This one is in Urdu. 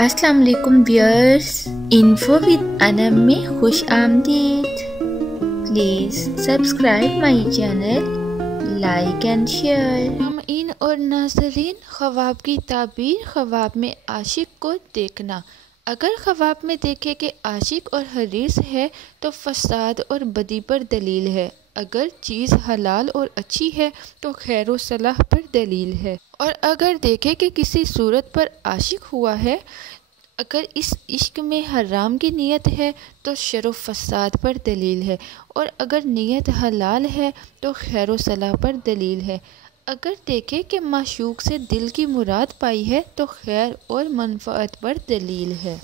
السلام علیکم ویئرس، انفو ود انم میں خوش آمدید۔ Please subscribe my channel, like and share. سامعین اور ناظرین، خواب کی تعبیر، خواب میں عاشق کو دیکھنا۔ اگر خواب میں دیکھے کہ عاشق اور حریص ہے تو فساد اور بدی پر دلیل ہے۔ اگر چیز حلال اور اچھی ہے تو خیر و صلاح پر دلیل ہے، اور اگر دیکھے کہ کسی صورت پر عاشق ہوا ہے، اگر اس عشق میں حرام کی نیت ہے تو شر و فساد پر دلیل ہے، اور اگر نیت حلال ہے تو خیر و صلاح پر دلیل ہے۔ اگر دیکھے کہ معشوق سے دل کی مراد پائی ہے تو خیر اور منفعت پر دلیل ہے۔